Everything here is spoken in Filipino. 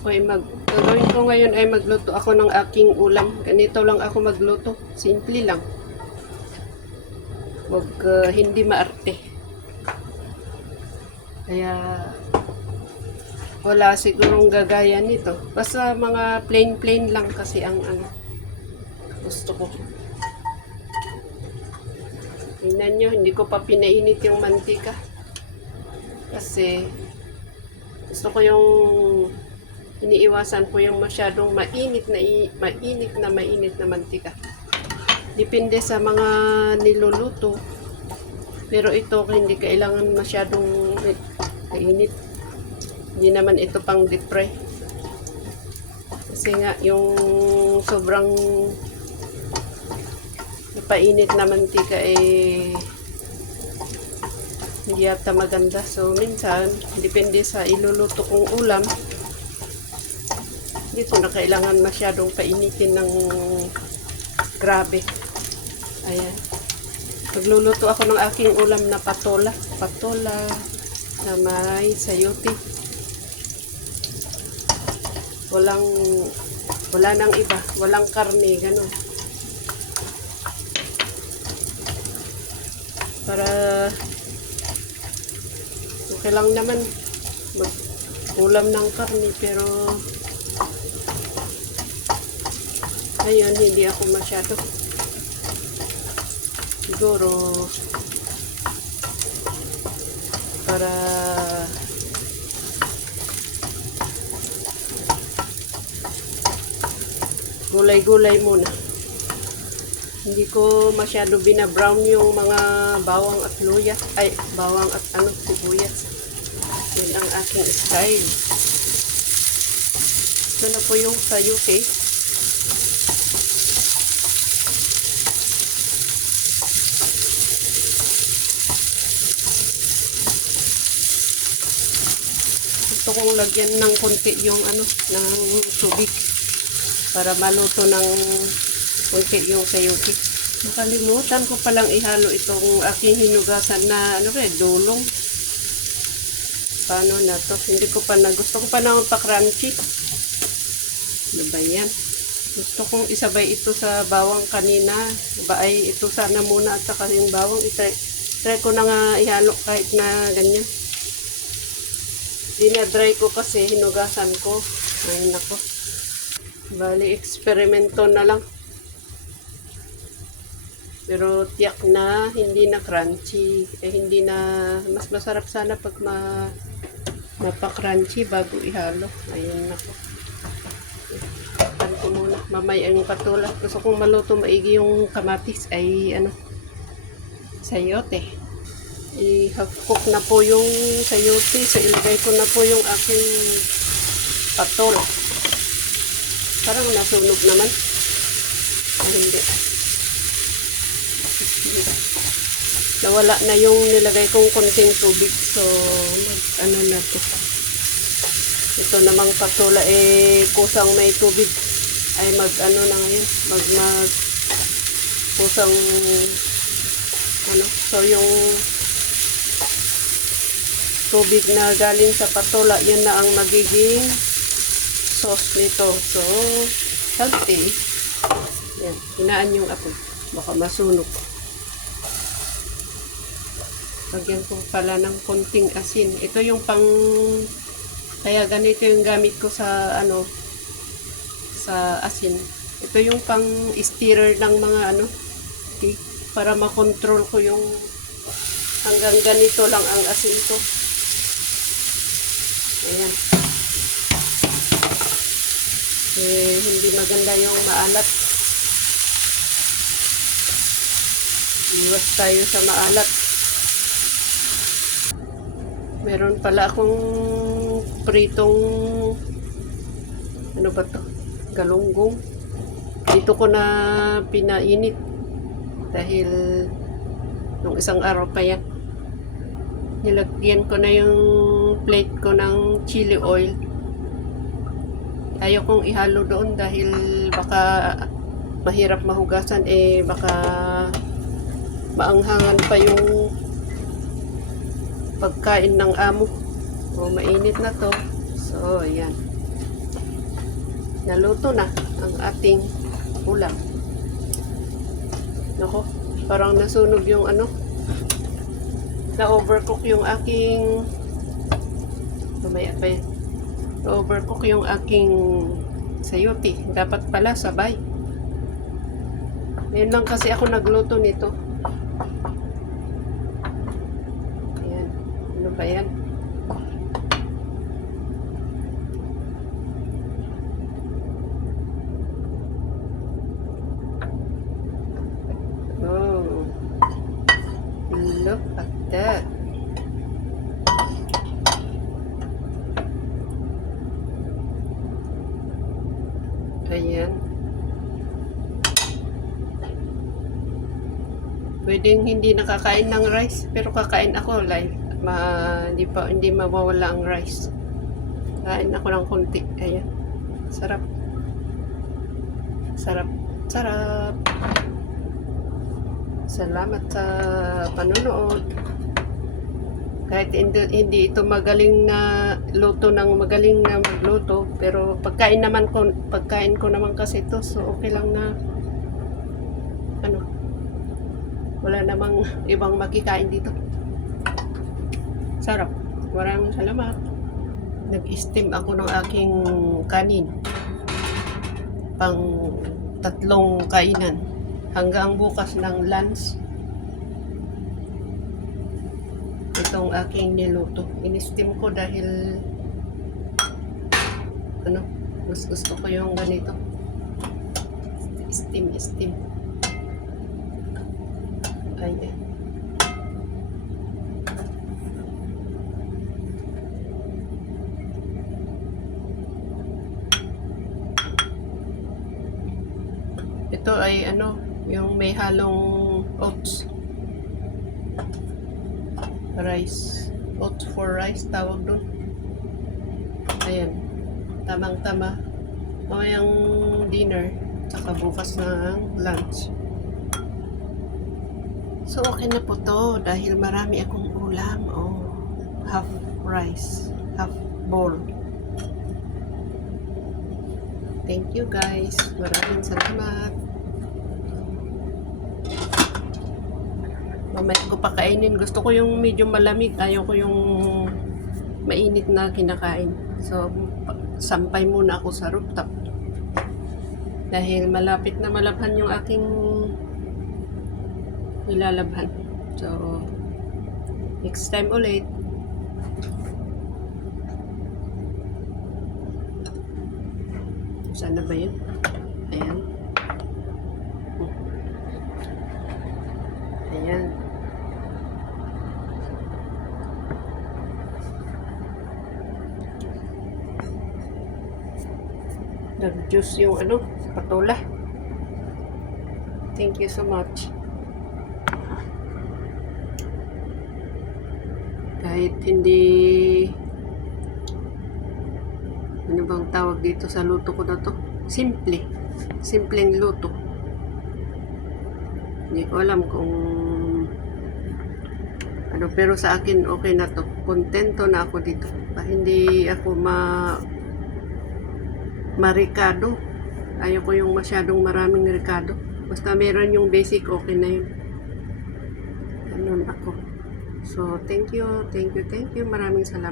Gagawin ko ngayon ay magluto ako ng aking ulam. Ganito lang ako magluto. Simple lang. Wag hindi maarte. Kaya wala sigurong gagaya nito. Basta mga plain lang kasi ang gusto ko. Tingnan nyo, hindi ko pa pinainit yung mantika. Kasi gusto ko yung iniiwasan ko yung masyadong mainit na mantika. Depende sa mga niluluto. Pero ito hindi kailangan masyadong mainit. Hindi naman ito pang deep fry. Kasi nga yung sobrang napainit na mantika hindi yata maganda. So minsan, depende sa iluluto kong ulam, dito na kailangan masyadong painitin ng grabe. Ayan. Magluluto ako ng aking ulam na patola. Patola na may sayote. Wala nang iba. Walang karne. Ganun. Para okay lang naman mag-ulam ng karne, pero ayun, hindi ako masyado. Siguro para gulay-gulay muna. Hindi ko masyado binabrown yung mga bawang at luya. Ay, bawang at sibuyas. Yan ang aking style. Ito na po yung sayote. Gusto kong lagyan ng konti yung ng tubig para maluto ng konti yung sayote. Nakalimutan ko palang ihalo itong aking hinugasan na dulong. Paano na to? Gusto ko pa naman pa-crunchy. Ano ba yan? Gusto kong isabay ito sa bawang kanina. Ito sana muna at saka yung bawang. Try ko na nga ihalo kahit na ganyan. Dinadry ko kasi hinugasan ko. Ayun ako. Bali, eksperimento na lang. Pero tiyak na hindi na crunchy. Hindi na, mas masarap sana pag mapa-crunchy bago ihalo. Ayun ako. Pan ko muna. Mamaya yung patola. Gusto kong maluto maigi yung kamatis ay sayote. I-half cook na po yung sayote. So ilagay ko na po yung aking patola. Parang nasunog naman. Ay, hindi. Nawala na yung nilagay kong konting tubig. So, na to. Ito namang patola kusang may tubig. Ay na ngayon. Kusang So, yung tubig na galing sa patola, yan na ang magiging sauce nito. So, healthy. Yan. Hinaan yung apoy. Baka masunog. Lagyan ko pala ng konting asin. Ito yung kaya ganito yung gamit ko sa sa asin. Ito yung pang stirrer ng mga cake, para makontrol ko yung hanggang ganito lang ang asin ko. Ayan. Hindi maganda yung maalat. Iwas tayo sa maalat. Meron pala akong pritong galunggong. Dito ko na pinainit dahil nung isang araw pa yan. Nilagyan ko na yung plate ko ng chili oil. Ayaw kong ihalo doon dahil baka mahirap mahugasan, baka maanghangan pa yung pagkain ng amo. Mainit na to. So, ayan. naluto na ang ating ulam. Nako, parang nasunog yung ano, na-overcook yung aking, lumaya pa yan, na-overcook yung aking sayote. Dapat pala sabay. Ngayon lang kasi ako nagluto nito. Ayan, ano ba yan? Oh, look at that. Ayan. Pwedeng hindi nakakain ng rice, pero kakain ako like hindi mawawala ang rice. Kain ako ng konti. Ayan. Sarap. Sarap. Sarap. Salamat sa panonood. Kahit hindi ito magaling na luto ng magaling na magluto, pero pagkain ko naman kasi ito, so okay lang na ano, wala namang ibang makikain dito. Sarap. Maraming salamat. Nag-steam ako ng aking kanin pang 3 kainan hanggang bukas ng lunch. Itong aking niluto, in-steam ko dahil ano, gusto ko yung ganito, steam. Ayan. Ito ay ano, yung may halong oats. Oats for rice tawag doon. Ayan. Tamang-tama. Mamayang dinner, saka bukas ng lunch. So okay na po to dahil marami akong ulam. Oh, half rice, half bowl. Thank you guys. Maraming salamat. Mamaya ko pakainin. Gusto ko yung medyo malamig. Ayaw ko yung mainit na kinakain. So, sampay muna ako sa rooftop. Dahil malapit na malabhan yung aking nilalabhan. So, next time ulit. Sana ba yun? Ayan. Ayan. Nag-juice yung ano, patula. Thank you so much. Kahit hindi, ano bang tawag dito sa luto ko na to? Simpleng luto. Hindi ko alam kung ano, pero sa akin okay na to. Kontento na ako dito. Hindi ako marikado. Ayaw ko yung masyadong maraming rikado. Basta meron yung basic, okay na yun. Ganun ako. So, thank you. Maraming salamat.